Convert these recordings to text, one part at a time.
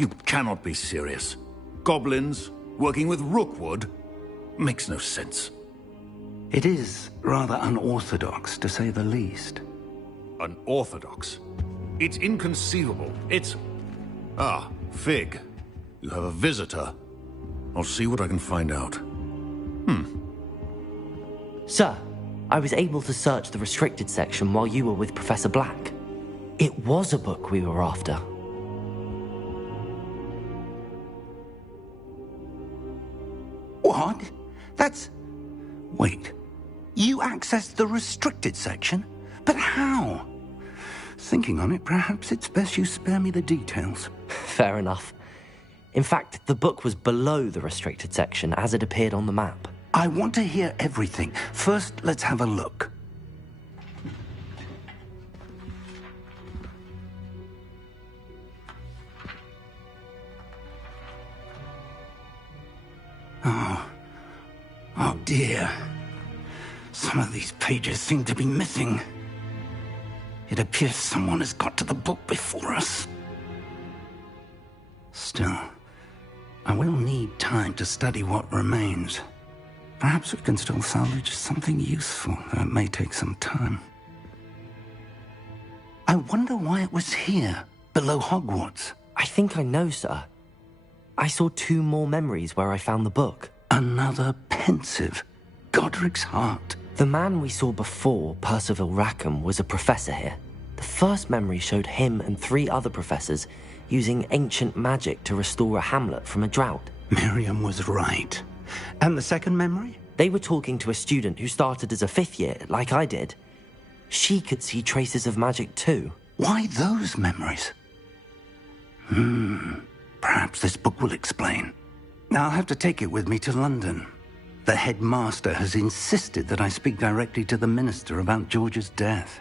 You cannot be serious. Goblins working with Rookwood? Makes no sense. It is rather unorthodox, to say the least. Unorthodox? It's inconceivable. It's... Ah, Fig. You have a visitor. I'll see what I can find out. Sir, I was able to search the restricted section while you were with Professor Black. It was a book we were after. What? That's... Wait. You accessed the restricted section? But how? Thinking on it, perhaps it's best you spare me the details. Fair enough. In fact, the book was below the restricted section as it appeared on the map. I want to hear everything. First, let's have a look. Oh dear. Some of these pages seem to be missing. It appears someone has got to the book before us. Still, I will need time to study what remains. Perhaps we can still salvage something useful, though it may take some time. I wonder why it was here, below Hogwarts. I think I know, sir. I saw 2 more memories where I found the book. Another pensive. Godric's heart. The man we saw before, Percival Rackham, was a professor here. The first memory showed him and 3 other professors using ancient magic to restore a hamlet from a drought. Miriam was right. And the second memory? They were talking to a student who started as a 5th year, like I did. She could see traces of magic too. Why those memories? Perhaps this book will explain. Now I'll have to take it with me to London. The headmaster has insisted that I speak directly to the minister about George's death.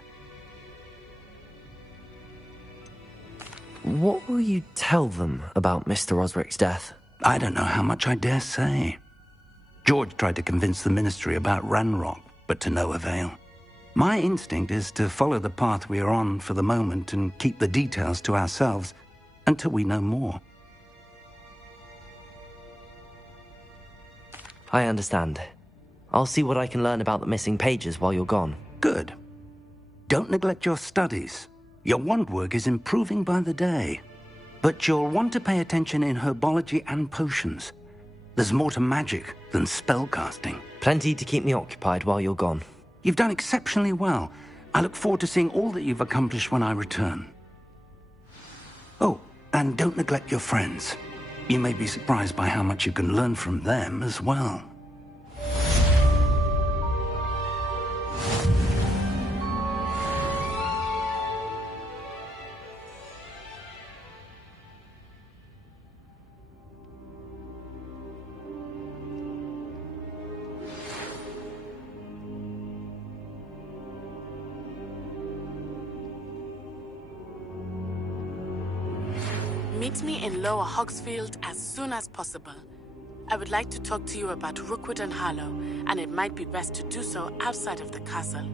What will you tell them about Mr. Osric's death? I don't know how much I dare say. George tried to convince the ministry about Ranrock, but to no avail. My instinct is to follow the path we are on for the moment and keep the details to ourselves until we know more. I understand. I'll see what I can learn about the missing pages while you're gone. Good. Don't neglect your studies. Your wand work is improving by the day. But you'll want to pay attention in herbology and potions. There's more to magic than spellcasting. Plenty to keep me occupied while you're gone. You've done exceptionally well. I look forward to seeing all that you've accomplished when I return. Oh, and don't neglect your friends. You may be surprised by how much you can learn from them as well. Meet me in Lower Hogsfield as soon as possible. I would like to talk to you about Rookwood and Harlow, and it might be best to do so outside of the castle.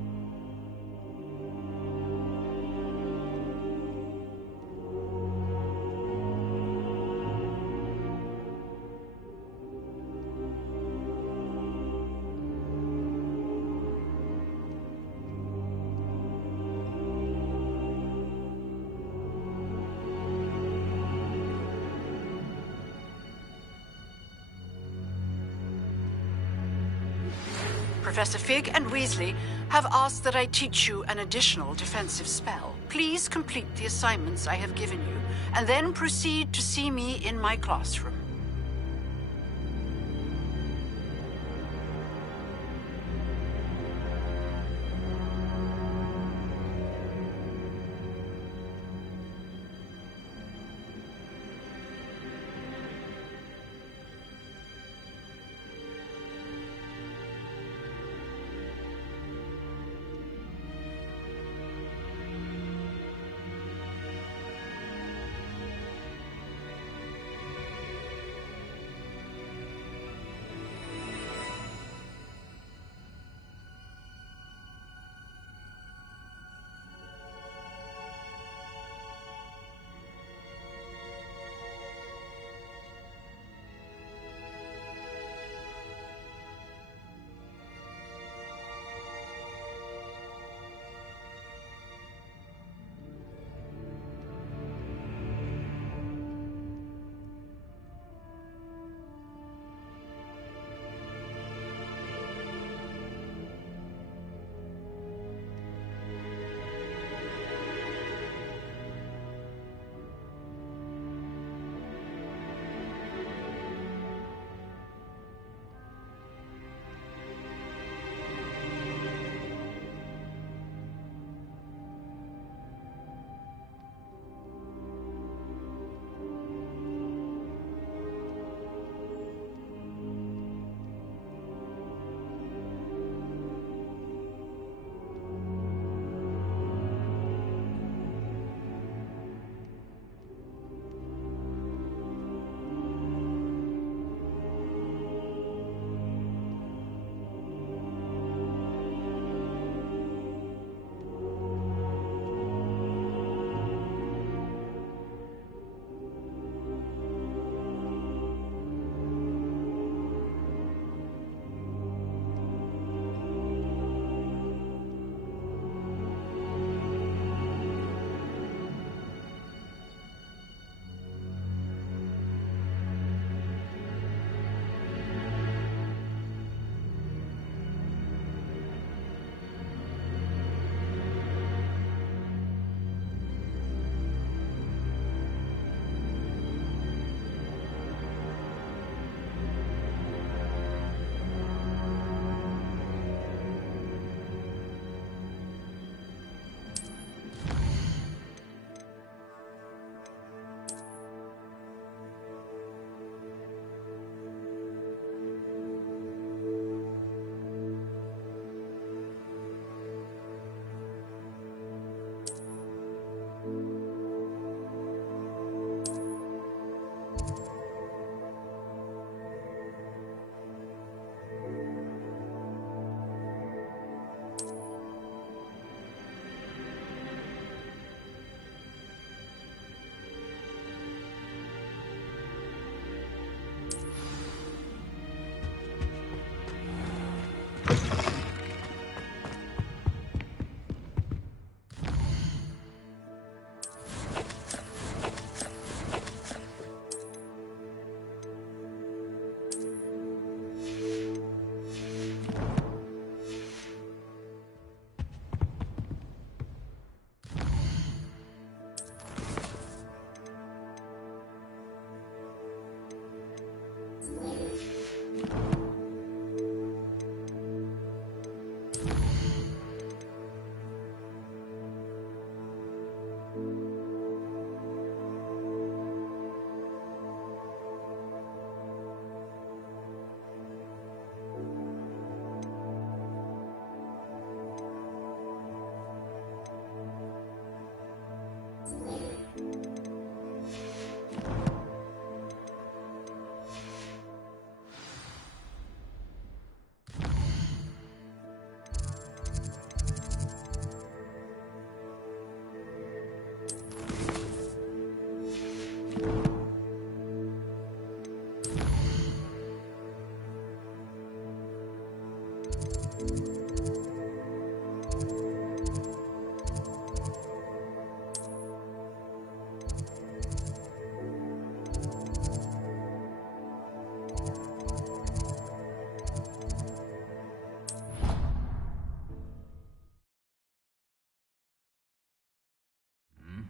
Professor Fig and Weasley have asked that I teach you an additional defensive spell. Please complete the assignments I have given you, and then proceed to see me in my classroom.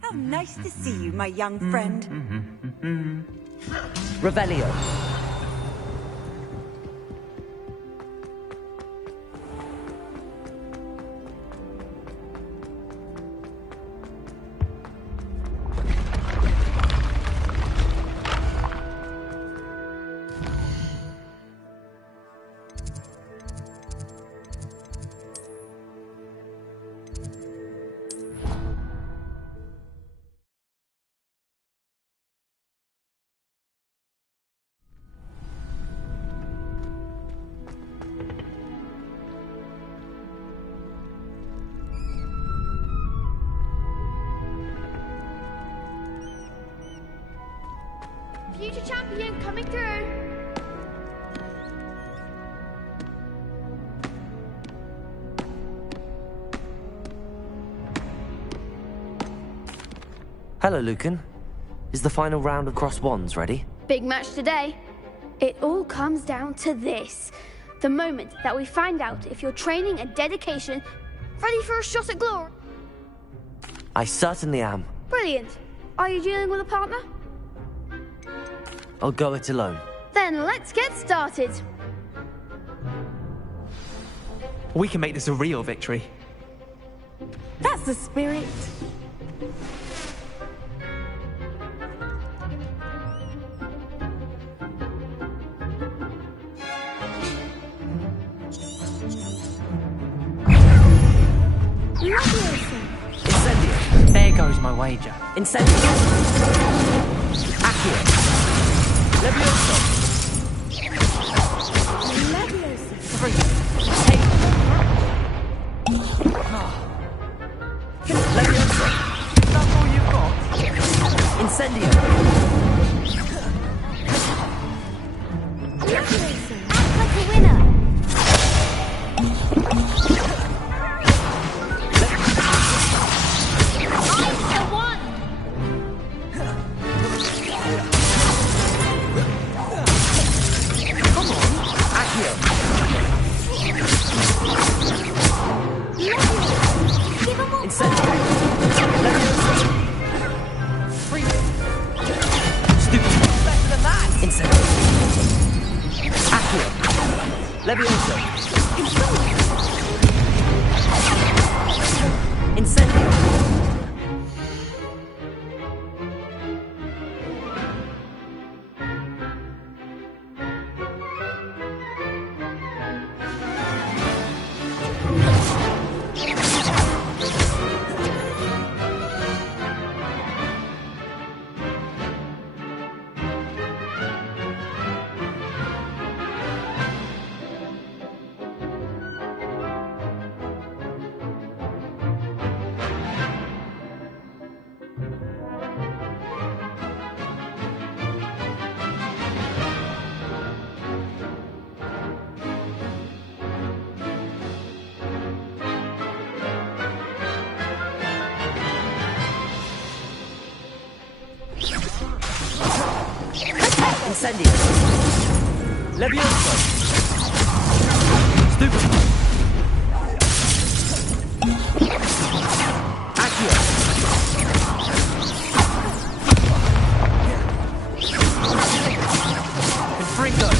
How nice to see you, my young friend. Revelio. Future champion coming through. Hello, Lucan. Is the final round of Cross Wands ready? Big match today. It all comes down to this. The moment that we find out if your training and dedication ready for a shot at glory. I certainly am. Brilliant. Are you dealing with a partner? I'll go it alone. Then let's get started. We can make this a real victory. That's the spirit. Incendio. There goes my wager. Incendio. Accio. Levioso. Leviosa. 3. Take. Levioso. Is that all you've got? Incendio. Leviosa. Act like a winner. I'm the one. Accio. Give him all. Incendio. Levioso. 3. Stupid. Better than that. Incendio. Accio. Levioso. Incendio. Incendio. Levioso. Stupid. Accio. Confringo.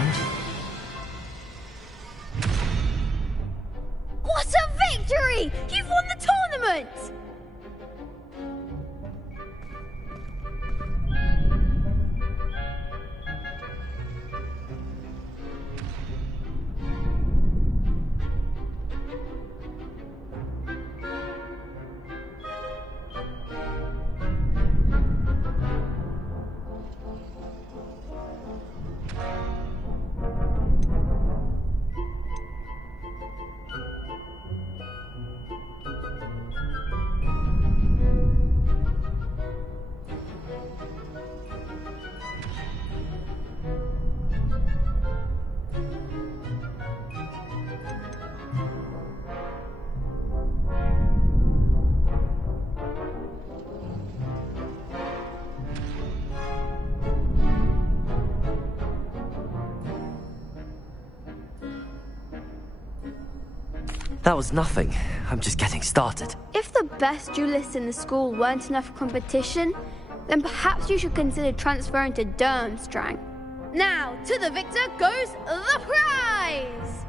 around. What a victory! You've won the tournament! That was nothing. I'm just getting started. If the best duelists in the school weren't enough for competition, then perhaps you should consider transferring to Durmstrang. Now, to the victor goes the prize!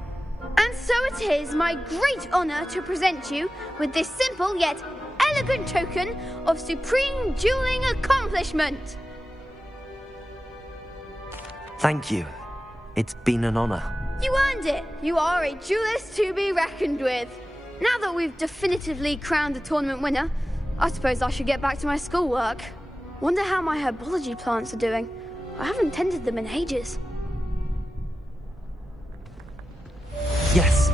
And so it is my great honor to present you with this simple yet elegant token of supreme dueling accomplishment. Thank you. It's been an honor. You earned it. You are a duelist to be reckoned with. Now that we've definitively crowned the tournament winner, I suppose I should get back to my schoolwork. Wonder how my herbology plants are doing. I haven't tended them in ages. Yes.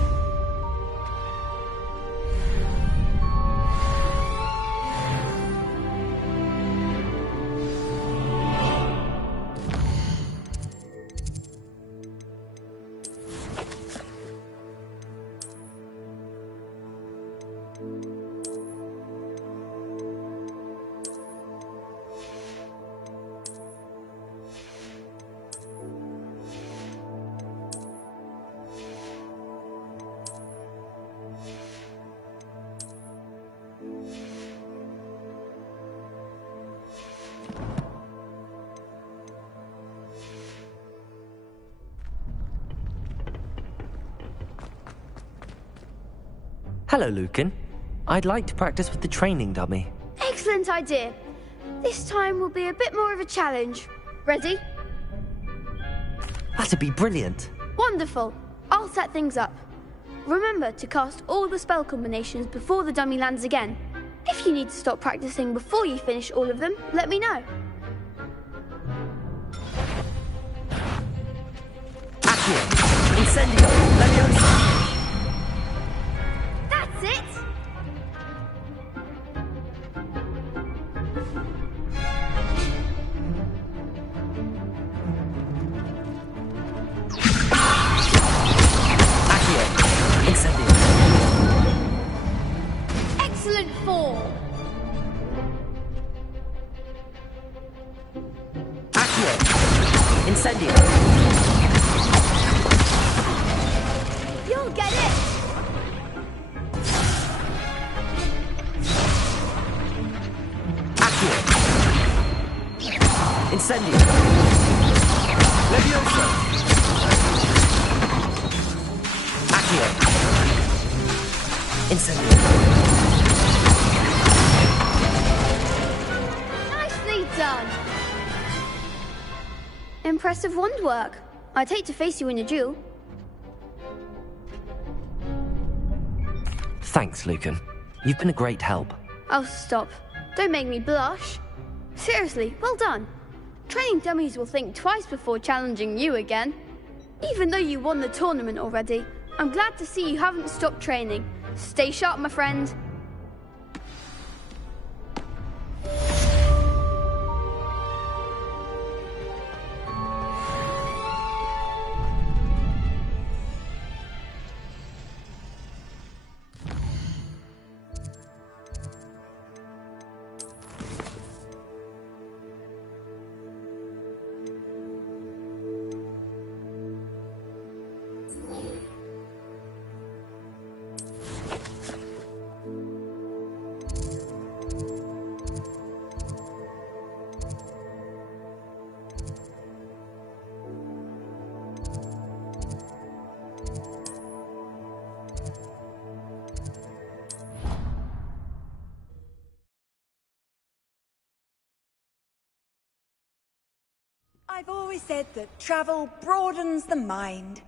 Hello, Lucan. I'd like to practice with the training dummy. Excellent idea. This time will be a bit more of a challenge. Ready? That'd be brilliant. Wonderful. I'll set things up. Remember to cast all the spell combinations before the dummy lands again. If you need to stop practicing before you finish all of them, let me know. Accio! Incendio! Leviosa! That's it! Accio! Incendio! Excellent fall! Accio! Incendio! You'll get it! Incendio! Leviosa! Accio! Incendio! Nicely done! Impressive wand work. I'd hate to face you in a duel. Thanks, Lucan. You've been a great help. Oh, stop. Don't make me blush. Seriously, well done. Training dummies will think twice before challenging you again. Even though you won the tournament already, I'm glad to see you haven't stopped training. Stay sharp, my friend. I've always said that travel broadens the mind.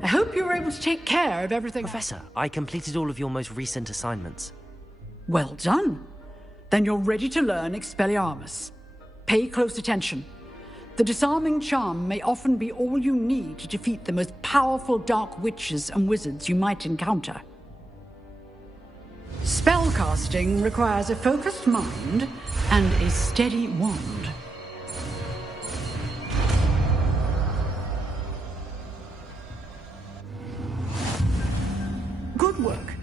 I hope you were able to take care of everything. Professor, I completed all of your most recent assignments. Well done. Then you're ready to learn Expelliarmus. Pay close attention. The disarming charm may often be all you need to defeat the most powerful dark witches and wizards you might encounter. Spellcasting requires a focused mind and a steady wand. Good work.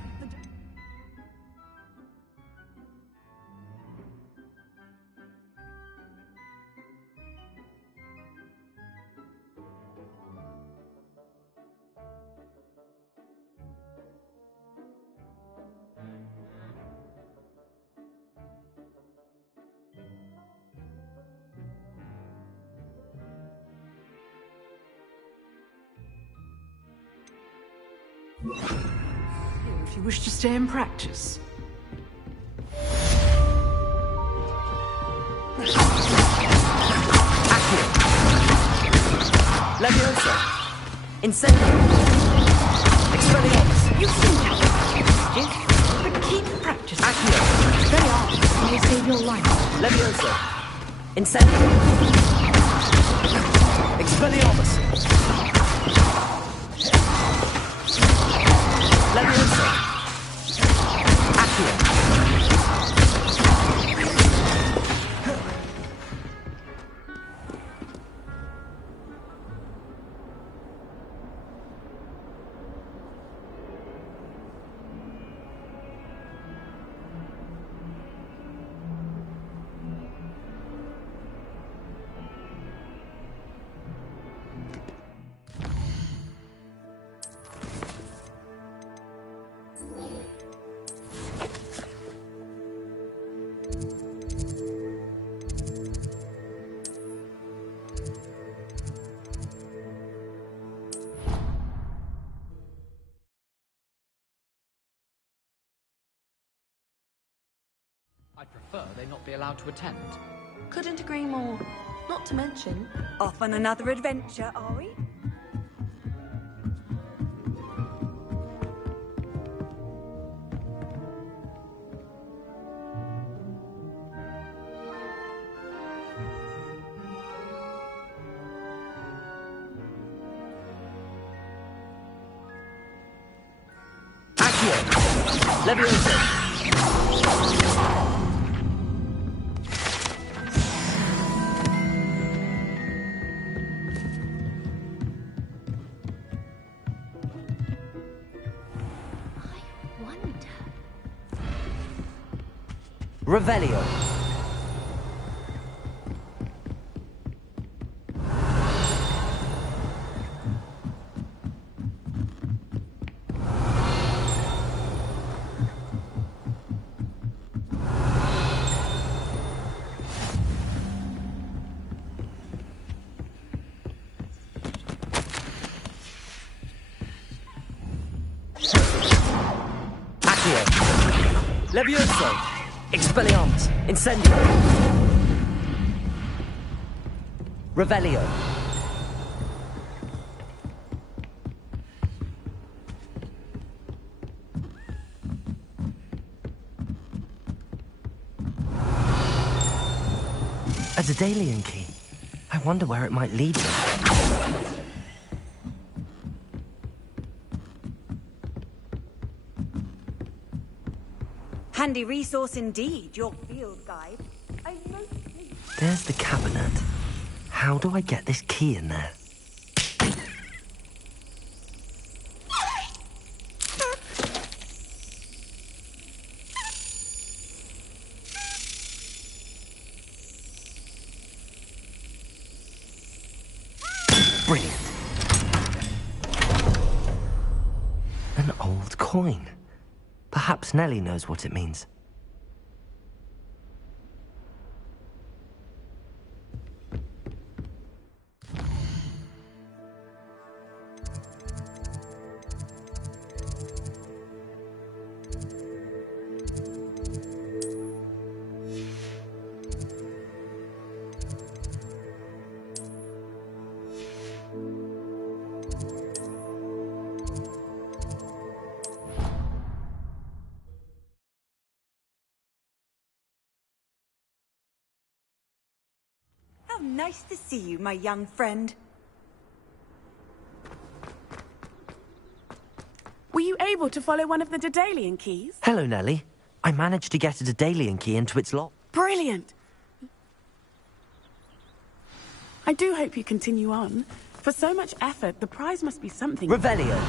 If you wish to stay in practice. Accio. Leviosa. Incendio. Expelliarmus. You seem to have but keep practicing. Accio. Expelliarmus may save your life. Leviosa. Incendio. Expelliarmus. Leviosa. Accio. I'd prefer they not be allowed to attend. Couldn't agree more. Not to mention... Off on another adventure, are we? Accio. Leviosa. Revelio. Accio. Levioso. Expelliarmus. Incendio. Revelio. A Daedalian key. I wonder where it might lead them. Handy resource indeed, your field guide. There's the cabinet. How do I get this key in there? coin. Perhaps Nellie knows what it means. How nice to see you, my young friend. Were you able to follow one of the Daedalian keys? Hello, Nellie. I managed to get a Daedalian key into its lock. Brilliant! I do hope you continue on. For so much effort, the prize must be something. Revelio!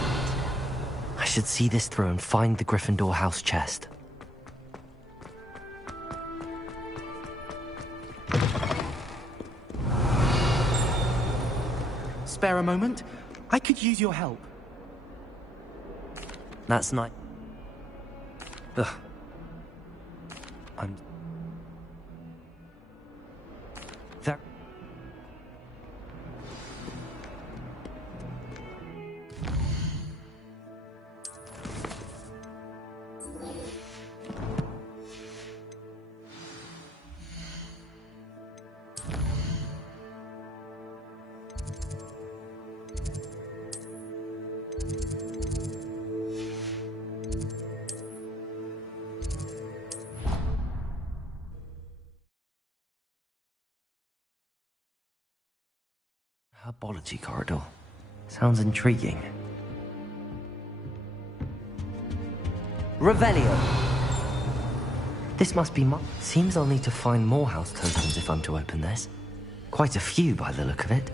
I should see this through and find the Gryffindor house chest. Spare a moment? I could use your help. That's nice. Ugh. I'm... There... Herbology corridor. Sounds intriguing. Revelio! This must be Seems I'll need to find more house tokens if I'm to open this. Quite a few by the look of it.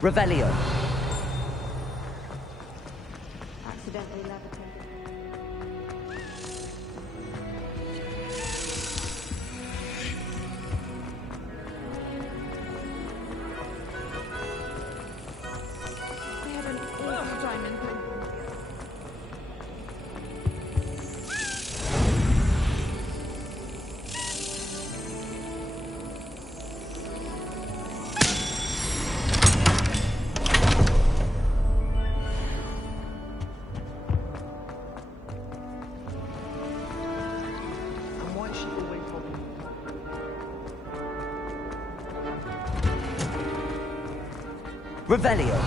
Revelio. Accidentally levitated. They have an awful time in Britain. Revelio.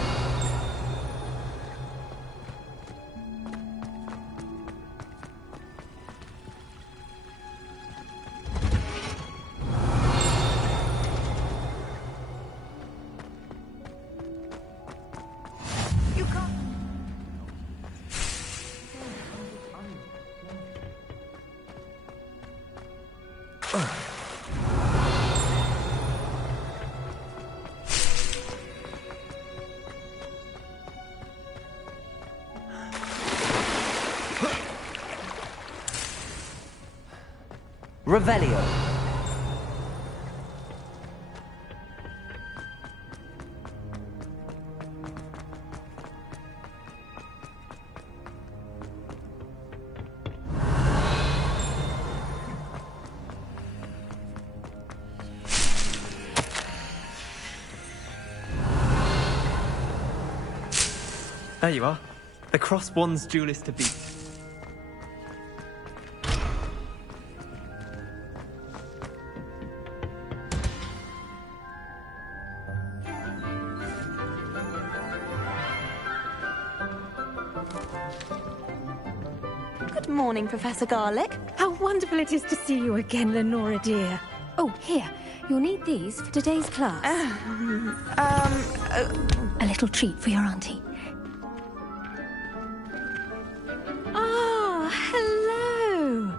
You can't. Revelio. There you are. The Cross Wands duelist to beat. Good morning, Professor Garlick. How wonderful it is to see you again, Lenora dear. Oh, here. You'll need these for today's class. A little treat for your auntie. Hello!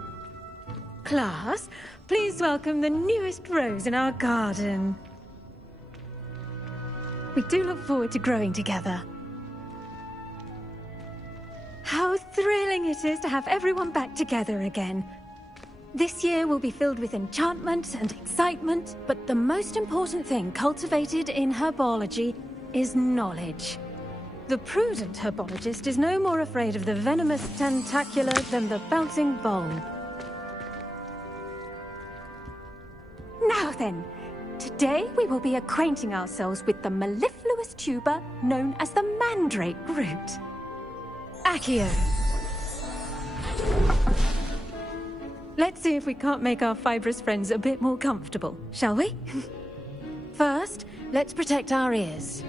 Class, please welcome the newest rose in our garden. We do look forward to growing together. How thrilling it is to have everyone back together again. This year will be filled with enchantment and excitement, but the most important thing cultivated in herbology is knowledge. The prudent herbologist is no more afraid of the venomous tentacula than the bouncing bowl. Now then, today we will be acquainting ourselves with the mellifluous tuber known as the mandrake root. Accio. Let's see if we can't make our fibrous friends a bit more comfortable, shall we? First, let's protect our ears.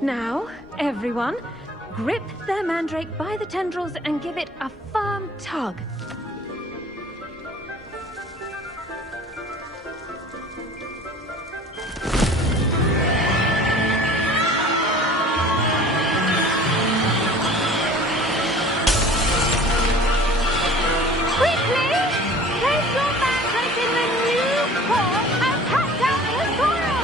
Now, everyone, grip their mandrake by the tendrils and give it a firm tug. Quickly! Place your mandrake in the new pot and pat down the soil!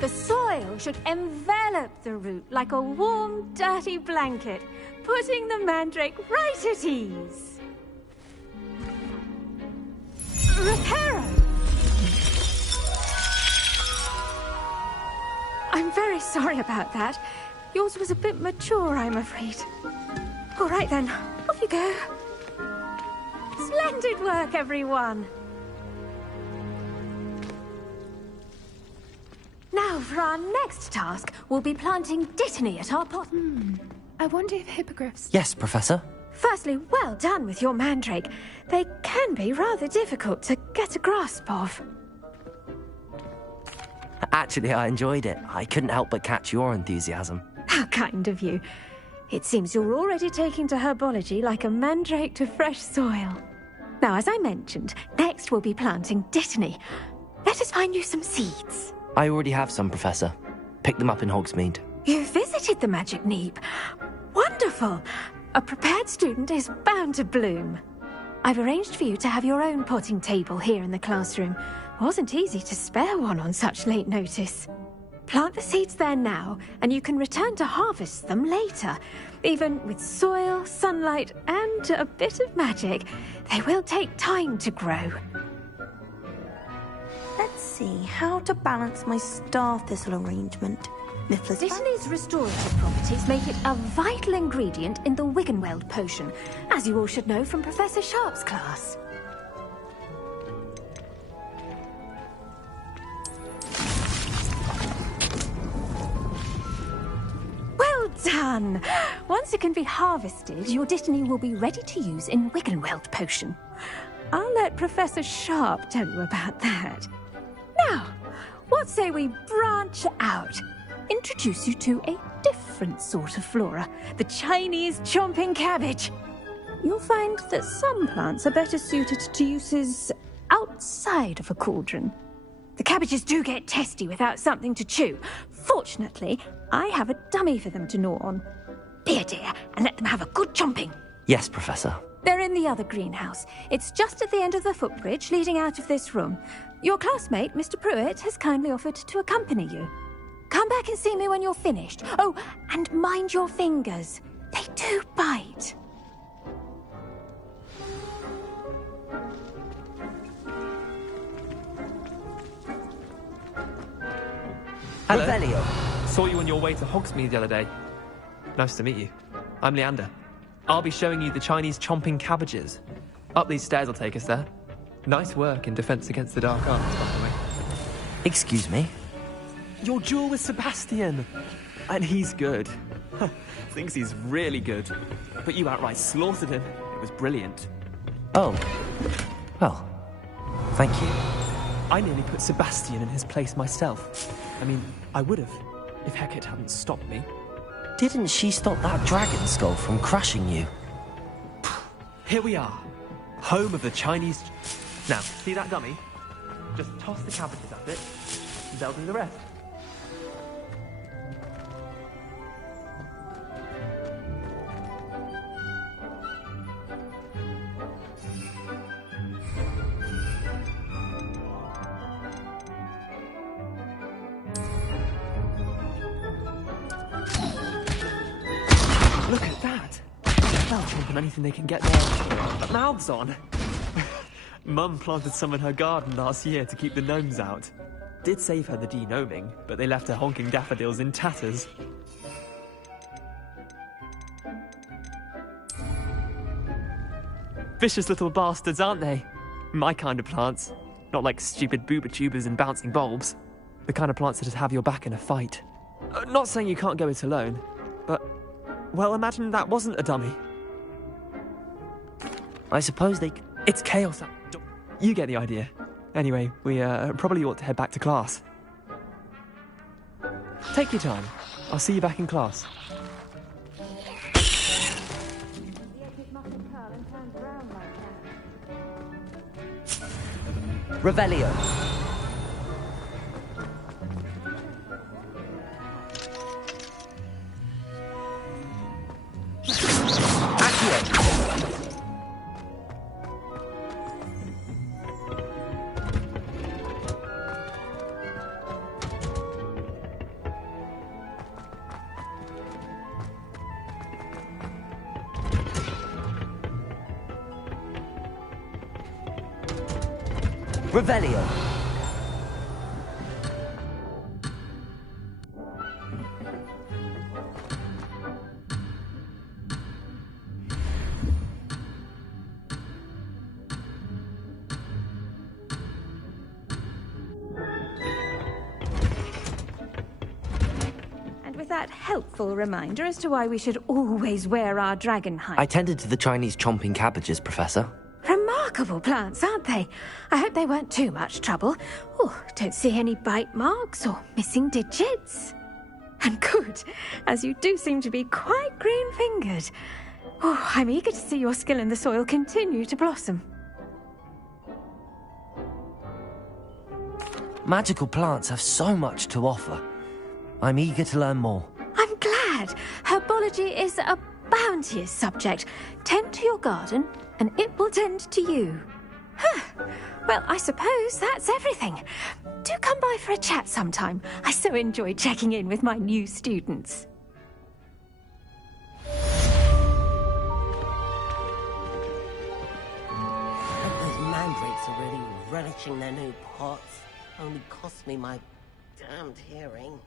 The soil should envelop the root like a warm, dirty blanket, putting the mandrake right at ease. Reparo! I'm very sorry about that. Yours was a bit mature, I'm afraid. All right then, off you go. Splendid work, everyone. Now, for our next task, we'll be planting dittany at our pot. I wonder if hippogriffs... Yes, Professor? Firstly, well done with your mandrake. They can be rather difficult to get a grasp of. Actually, I enjoyed it. I couldn't help but catch your enthusiasm. How kind of you. It seems you're already taking to herbology like a mandrake to fresh soil. Now, as I mentioned, next we'll be planting dittany. Let us find you some seeds. I already have some, Professor. Picked them up in Hogsmeade. You visited the Magic Neep. Wonderful! A prepared student is bound to bloom. I've arranged for you to have your own potting table here in the classroom. Wasn't easy to spare one on such late notice. Plant the seeds there now, and you can return to harvest them later. Even with soil, sunlight, and a bit of magic, they will take time to grow. Let's see how to balance my star thistle arrangement. Mifflin's Dittany's restorative properties make it a vital ingredient in the Wiggenweld potion, as you all should know from Professor Sharp's class. Well done! Once it can be harvested, your Dittany will be ready to use in Wiggenweld potion. I'll let Professor Sharp tell you about that. Now, what say we branch out? Introduce you to a different sort of flora, the Chinese chomping cabbage. You'll find that some plants are better suited to uses outside of a cauldron. The cabbages do get testy without something to chew. Fortunately, I have a dummy for them to gnaw on. Be a dear and let them have a good chomping. Yes, Professor. They're in the other greenhouse. It's just at the end of the footbridge leading out of this room. Your classmate, Mr. Pruitt, has kindly offered to accompany you. Come back and see me when you're finished. Oh, and mind your fingers. They do bite. Hello. Revelio. Saw you on your way to Hogsmeade the other day. Nice to meet you. I'm Leander. I'll be showing you the Chinese chomping cabbages. Up these stairs will take us there. Nice work in defense against the dark arts, by the way. Excuse me? Your duel with Sebastian. And he's good. Thinks he's really good. But you outright slaughtered him. It was brilliant. Oh. Well, thank you. I nearly put Sebastian in his place myself. I mean, I would have, if Hecate hadn't stopped me. Didn't she stop that dragon skull from crushing you? Here we are. Home of the Chinese... Now, see that dummy? Just toss the cabbages at it, and they'll do the rest. Look at that! They'll chomp on anything they can get their mouths on. Mum planted some in her garden last year to keep the gnomes out. Did save her the de-gnoming, but they left her honking daffodils in tatters. Vicious little bastards, aren't they? My kind of plants. Not like stupid booba tubers and bouncing bulbs. The kind of plants that just have your back in a fight. Not saying you can't go it alone, but... Well, imagine that wasn't a dummy. I suppose they... It's chaos. You get the idea. Anyway, we probably ought to head back to class. Take your time. I'll see you back in class. Revelio. Revelio. And with that helpful reminder as to why we should always wear our dragon hide. I tended to the Chinese chomping cabbages, Professor. Remarkable plants, aren't they? I hope they weren't too much trouble. Oh, don't see any bite marks or missing digits. And good, as you do seem to be quite green-fingered. Oh, I'm eager to see your skill in the soil continue to blossom. Magical plants have so much to offer. I'm eager to learn more. I'm glad. Herbology is a bounteous subject. Tend to your garden, and it will tend to you. Well, I suppose that's everything. Do come by for a chat sometime. I so enjoy checking in with my new students. Those mandrakes are really relishing their new pots. Only cost me my damned hearing.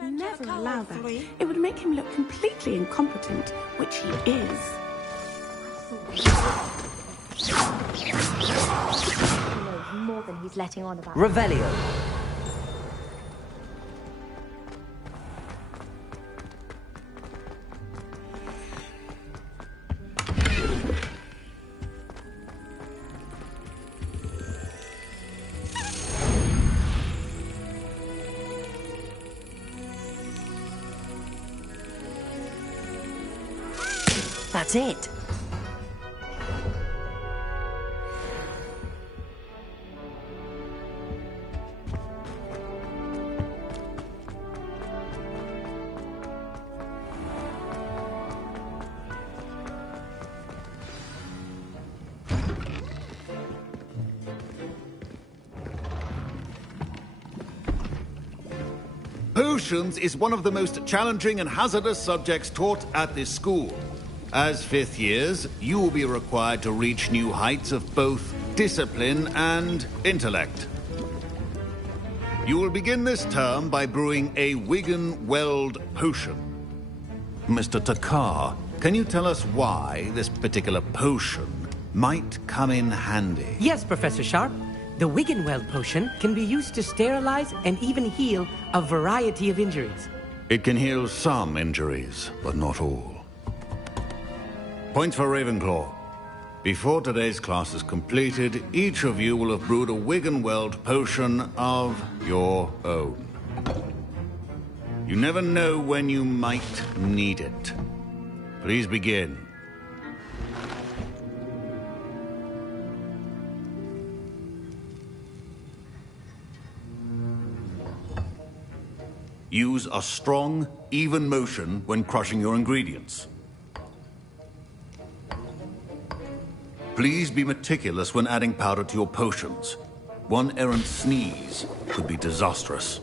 would never allow that. It would make him look completely incompetent, which he is. He knows more than he's letting on about. Revelio. That's it. Potions is one of the most challenging and hazardous subjects taught at this school. As fifth years, you will be required to reach new heights of both discipline and intellect. You will begin this term by brewing a Wiggenweld potion. Mr. Takar, can you tell us why this particular potion might come in handy? Yes, Professor Sharp. The Wiggenweld potion can be used to sterilize and even heal a variety of injuries. It can heal some injuries, but not all. Points for Ravenclaw. Before today's class is completed, each of you will have brewed a Wiggenweld potion of your own. You never know when you might need it. Please begin. Use a strong, even motion when crushing your ingredients. Please be meticulous when adding powder to your potions. One errant sneeze could be disastrous.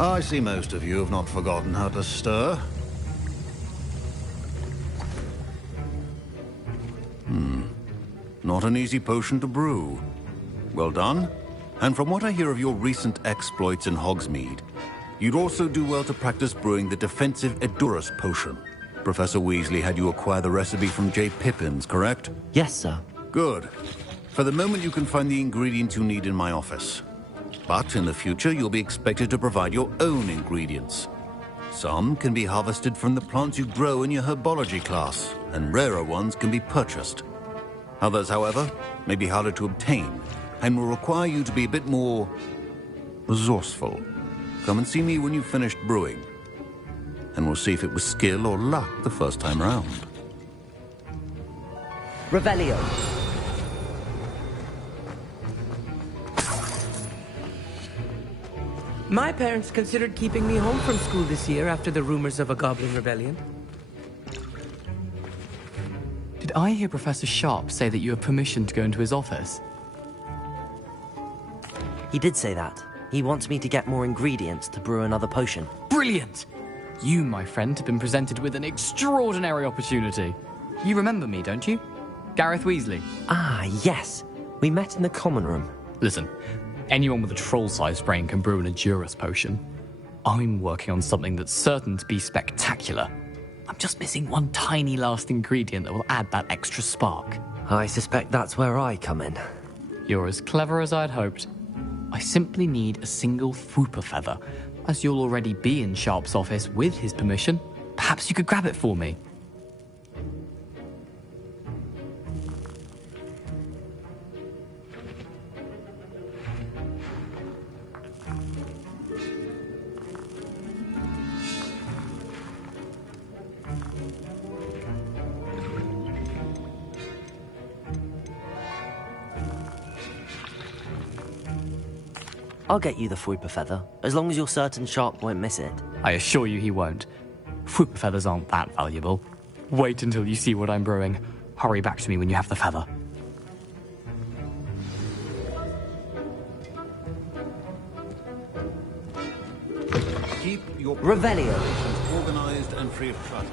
I see most of you have not forgotten how to stir. Not an easy potion to brew. Well done. And from what I hear of your recent exploits in Hogsmeade, you'd also do well to practice brewing the defensive Edurus potion. Professor Weasley had you acquire the recipe from J. Pippins, correct? Yes, sir. Good. For the moment, you can find the ingredients you need in my office. But in the future, you'll be expected to provide your own ingredients. Some can be harvested from the plants you grow in your herbology class, and rarer ones can be purchased. Others, however, may be harder to obtain, and will require you to be a bit more resourceful. Come and see me when you've finished brewing, and we'll see if it was skill or luck the first time round. Revelio. My parents considered keeping me home from school this year after the rumors of a goblin rebellion. Did I hear Professor Sharp say that you have permission to go into his office? He did say that. He wants me to get more ingredients to brew another potion. Brilliant! You, my friend, have been presented with an extraordinary opportunity. You remember me, don't you? Gareth Weasley. Ah, yes. We met in the common room. Listen, anyone with a troll-sized brain can brew an Edurus potion. I'm working on something that's certain to be spectacular. I'm just missing one tiny last ingredient that will add that extra spark. I suspect that's where I come in. You're as clever as I'd hoped. I simply need a single Fwooper feather. As you'll already be in Sharp's office with his permission, perhaps you could grab it for me. I'll get you the Fwooper feather, as long as you're certain Sharp won't miss it. I assure you he won't. Whoop feathers aren't that valuable. Wait until you see what I'm brewing. Hurry back to me when you have the feather. Keep your Revelio. organized and free of clutter.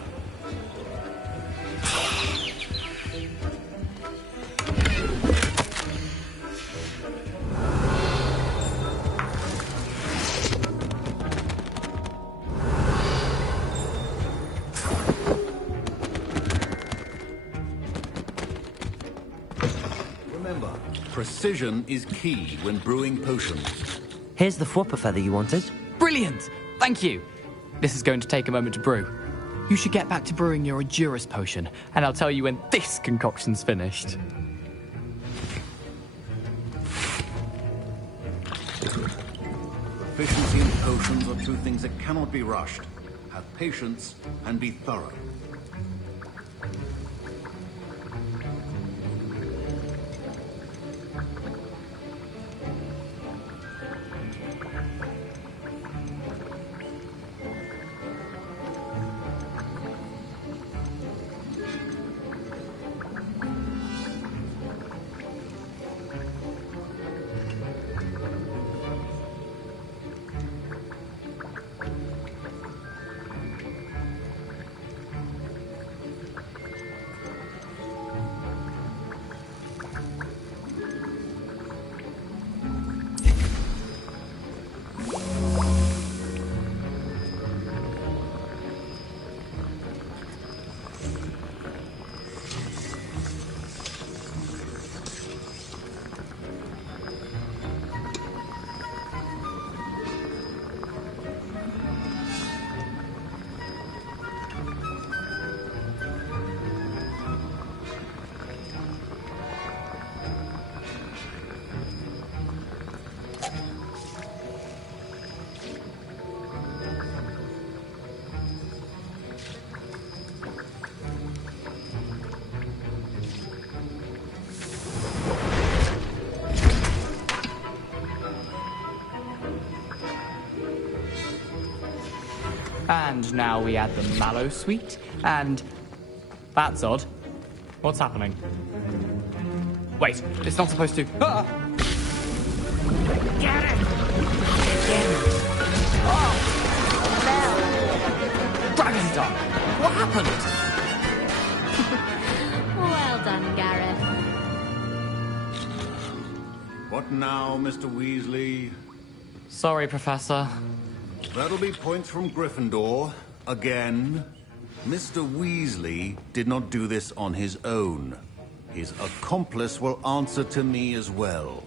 Remember, precision is key when brewing potions. Here's the Whopper feather you wanted. Brilliant! Thank you! This is going to take a moment to brew. You should get back to brewing your Endurus potion, and I'll tell you when this concoction's finished. Efficiency and potions are two things that cannot be rushed. Have patience and be thorough. And now we add the mallow sweet, and... That's odd. What's happening? Wait, it's not supposed to... Ah! Get it! Dragon's Tongue! What happened? Well done, Gareth. What now, Mr. Weasley? Sorry, Professor. That'll be points from Gryffindor. Again. Mr. Weasley did not do this on his own. His accomplice will answer to me as well.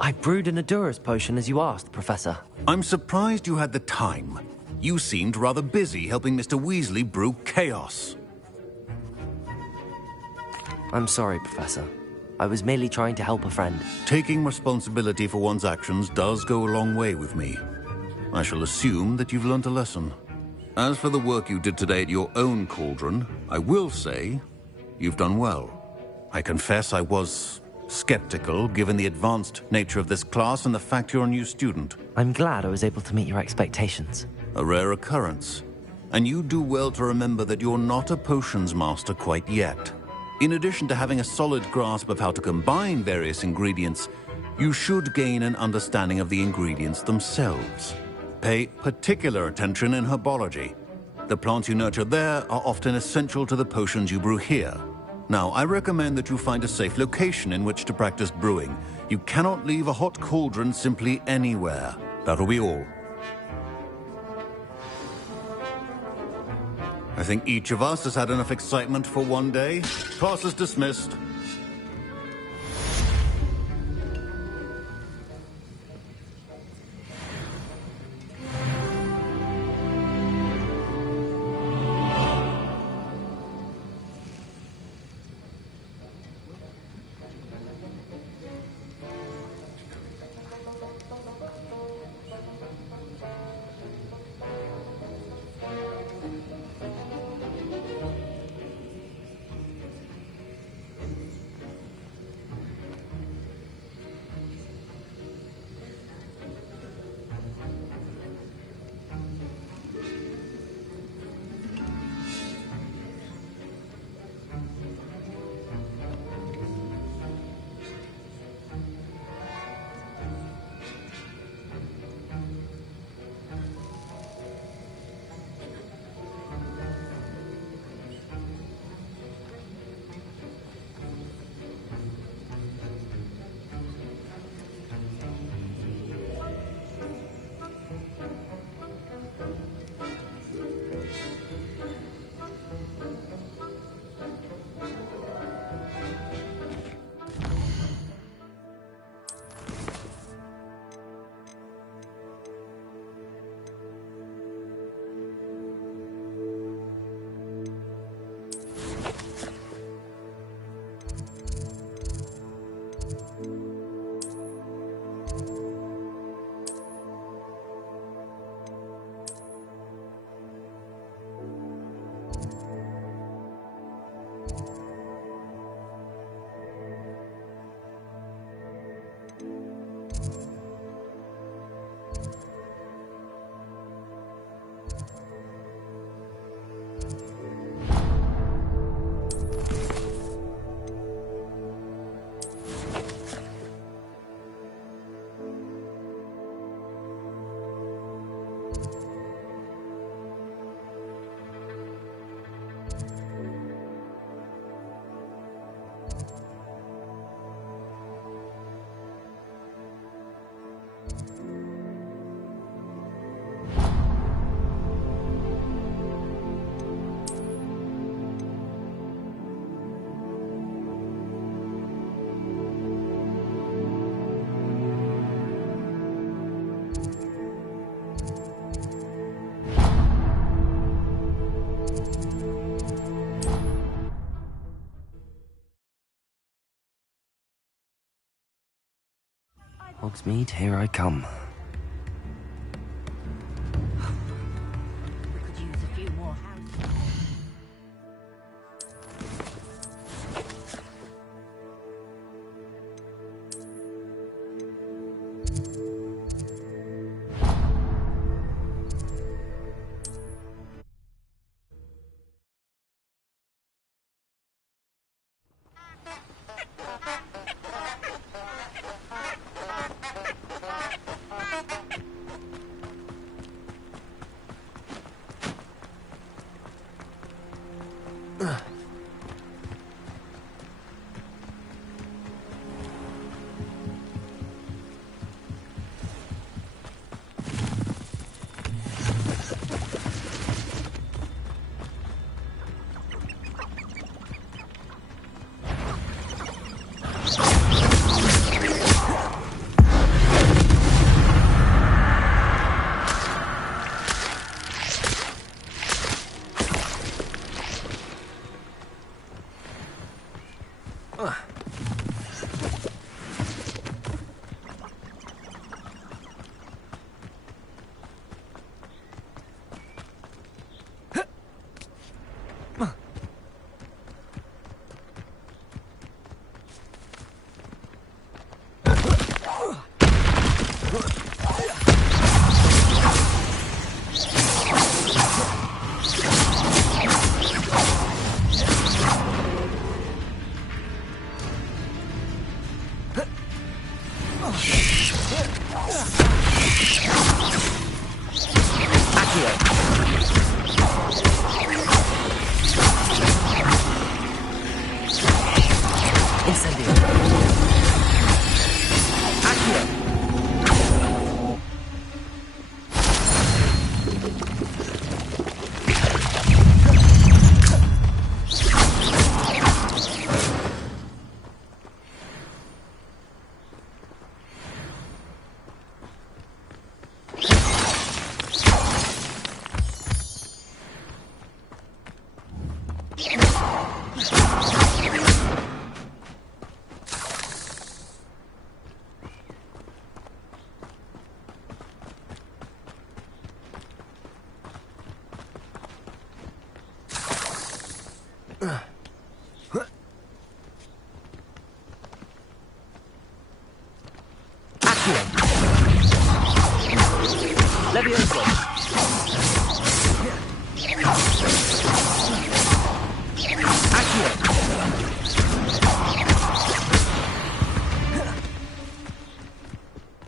I brewed an Endurus potion as you asked, Professor. I'm surprised you had the time. You seemed rather busy helping Mr. Weasley brew chaos. I'm sorry, Professor. I was merely trying to help a friend. Taking responsibility for one's actions does go a long way with me. I shall assume that you've learnt a lesson. As for the work you did today at your own cauldron, I will say you've done well. I confess I was skeptical, given the advanced nature of this class and the fact you're a new student. I'm glad I was able to meet your expectations. A rare occurrence. And you do well to remember that you're not a potions master quite yet. In addition to having a solid grasp of how to combine various ingredients, you should gain an understanding of the ingredients themselves. Pay particular attention in herbology. The plants you nurture there are often essential to the potions you brew here. Now, I recommend that you find a safe location in which to practice brewing. You cannot leave a hot cauldron simply anywhere. That'll be all. I think each of us has had enough excitement for one day. Class is dismissed. Hogsmeade, here I come. We could use a few more hands.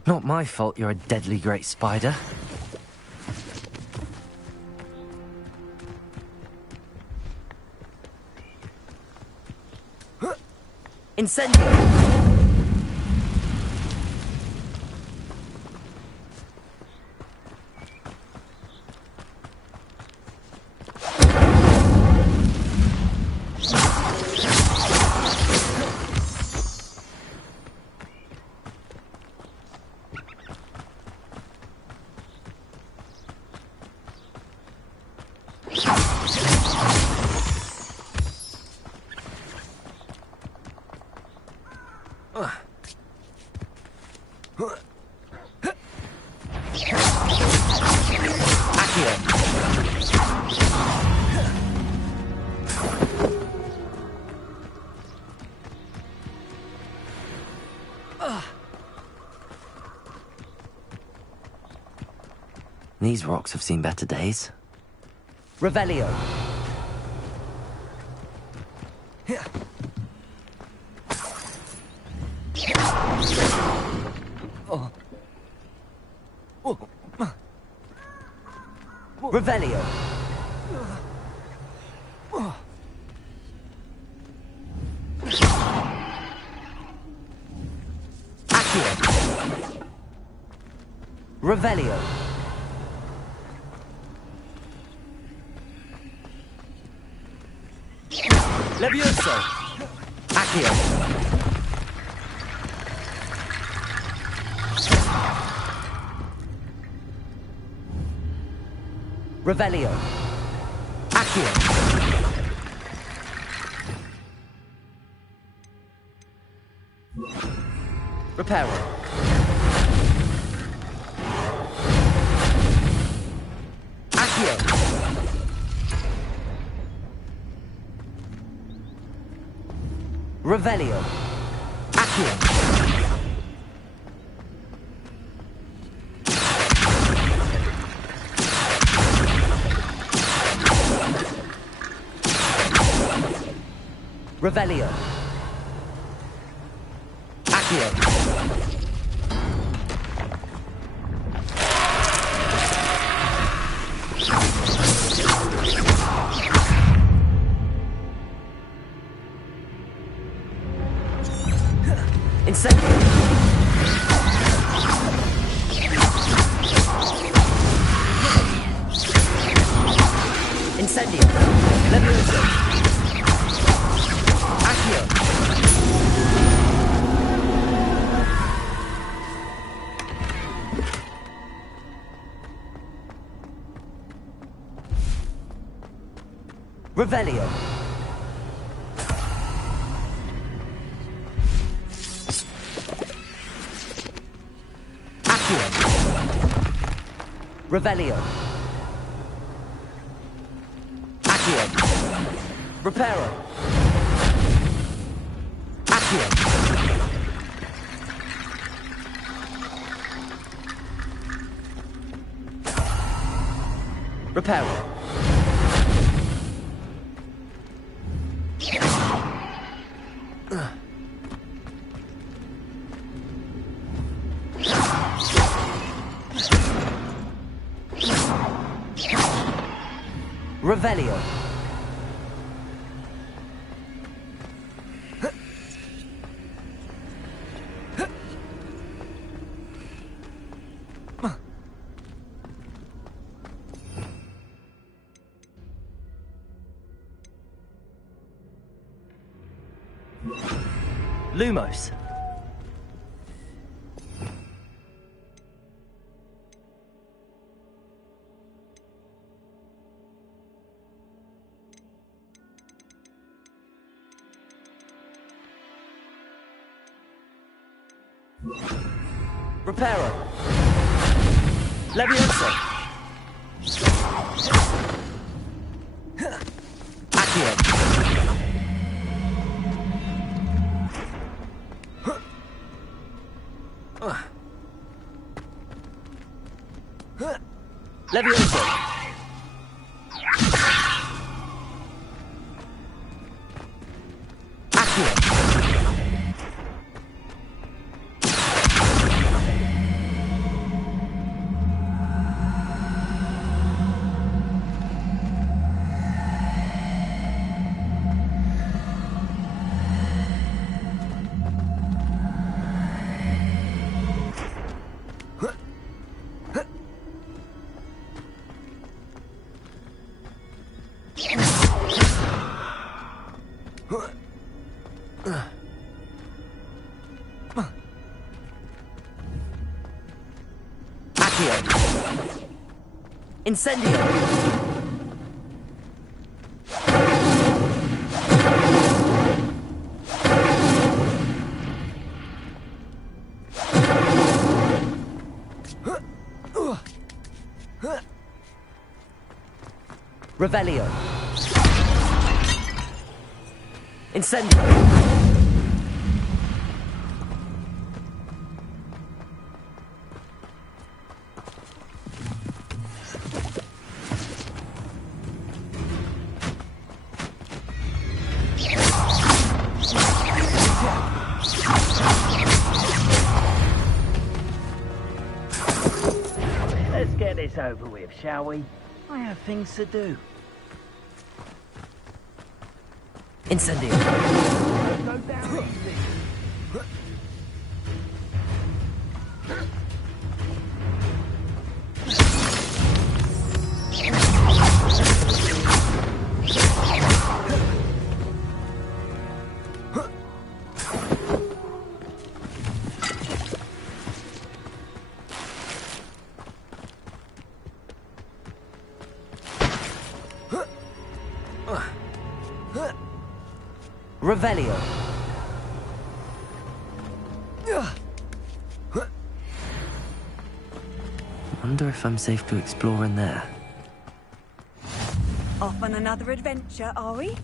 Not my fault you're a deadly great spider. Incendio! These rocks have seen better days. Revelio. Revelio. Accio. Revelio. Levioso. Accio. Revelio. Accio. Reparo. Accio. Revelio. Accio. Revelio. Accio. Incendio. Incendio. Levioso. Accio. Revelio. Accio. Revelio. Accio. Reparo. Accio. Reparo. Revelio. Lumos. Reparo. Levioso. Accio. Levioso. Accio. Incendio. Revelio. Incendio. Let's get this over with, shall we? I have things to do. Incendio. Go down easy. Revelio. Wonder if I'm safe to explore in there. Off on another adventure, are we?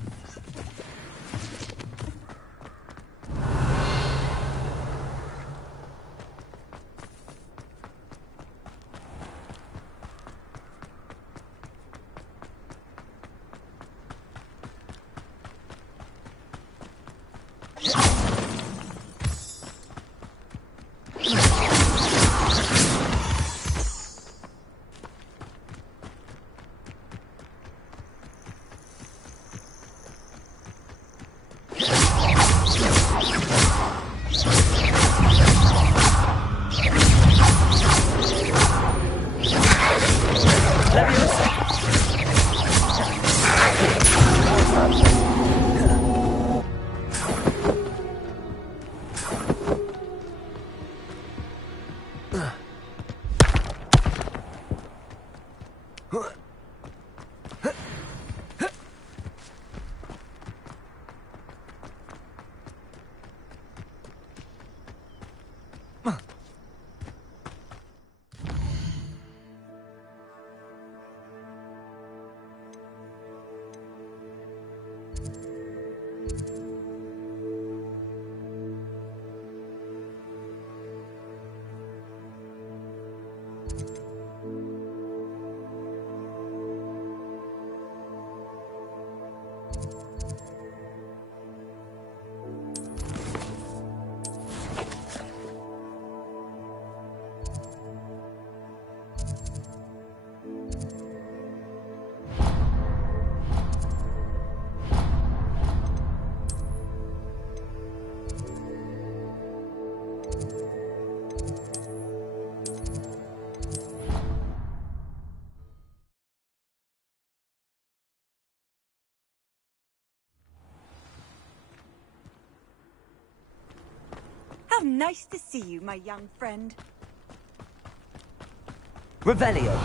How nice to see you, my young friend. Revelio.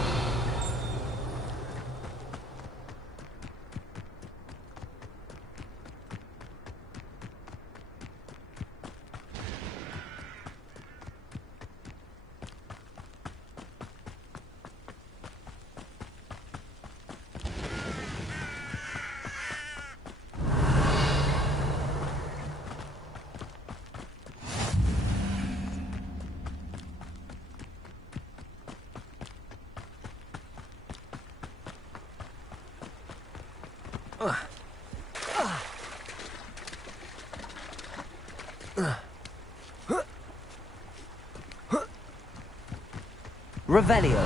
Revelio.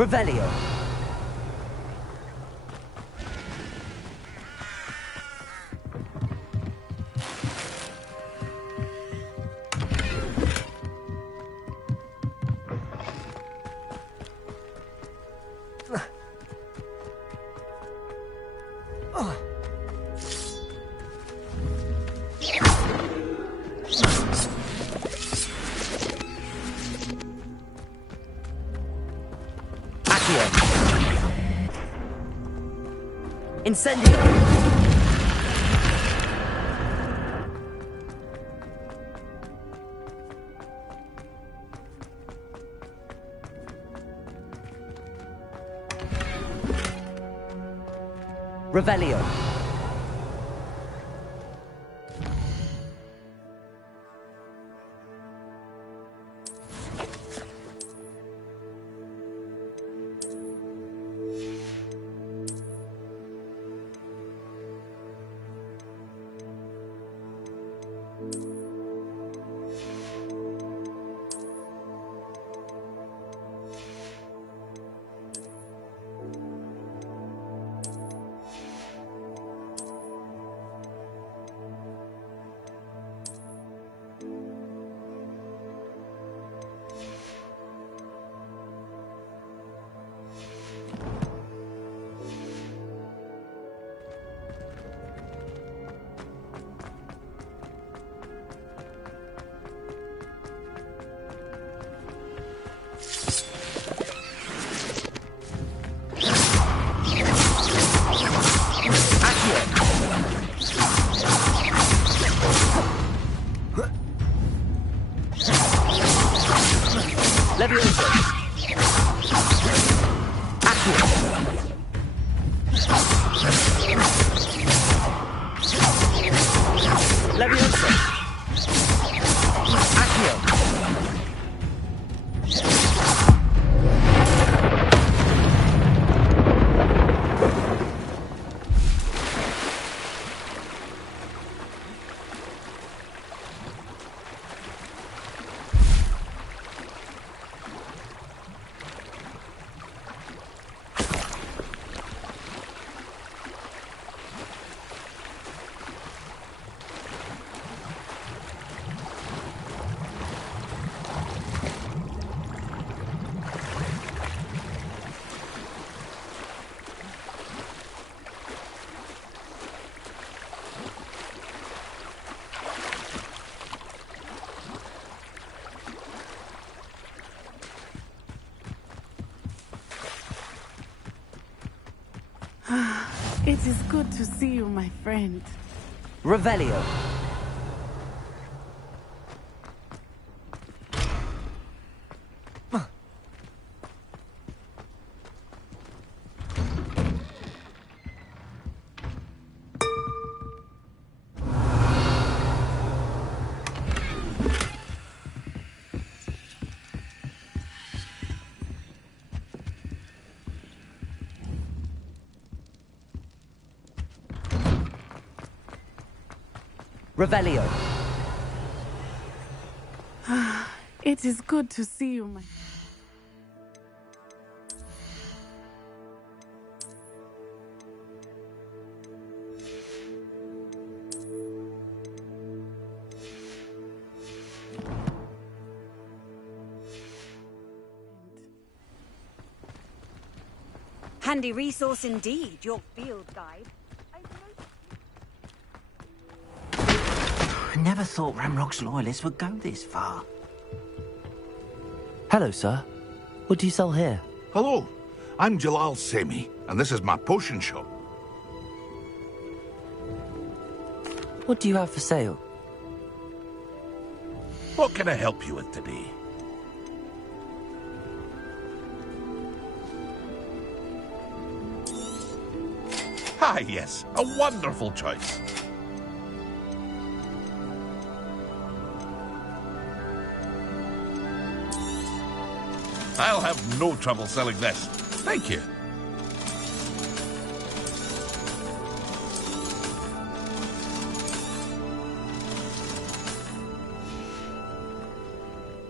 Revelio. Incendio! Revelio. It is good to see you, my friend. Revelio. Revelio. It is good to see you, my... Handy resource indeed, your field guide. I never thought Ramrock's loyalists would go this far. Hello, sir. What do you sell here? Hello, I'm Jalal Semi, and this is my potion shop. What do you have for sale? What can I help you with today? Ah, yes, a wonderful choice. I'll have no trouble selling this. Thank you.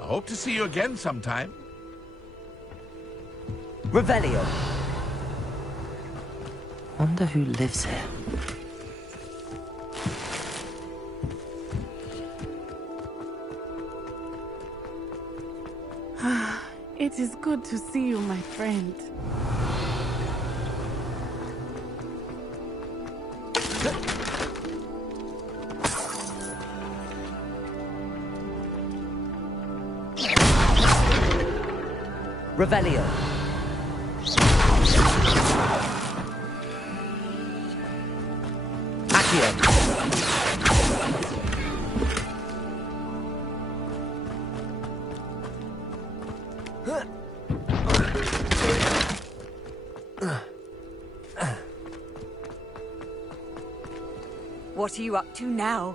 I hope to see you again sometime. Revelio. Wonder who lives here. It is good to see you, my friend. Revelio. Accio. What are you up to now?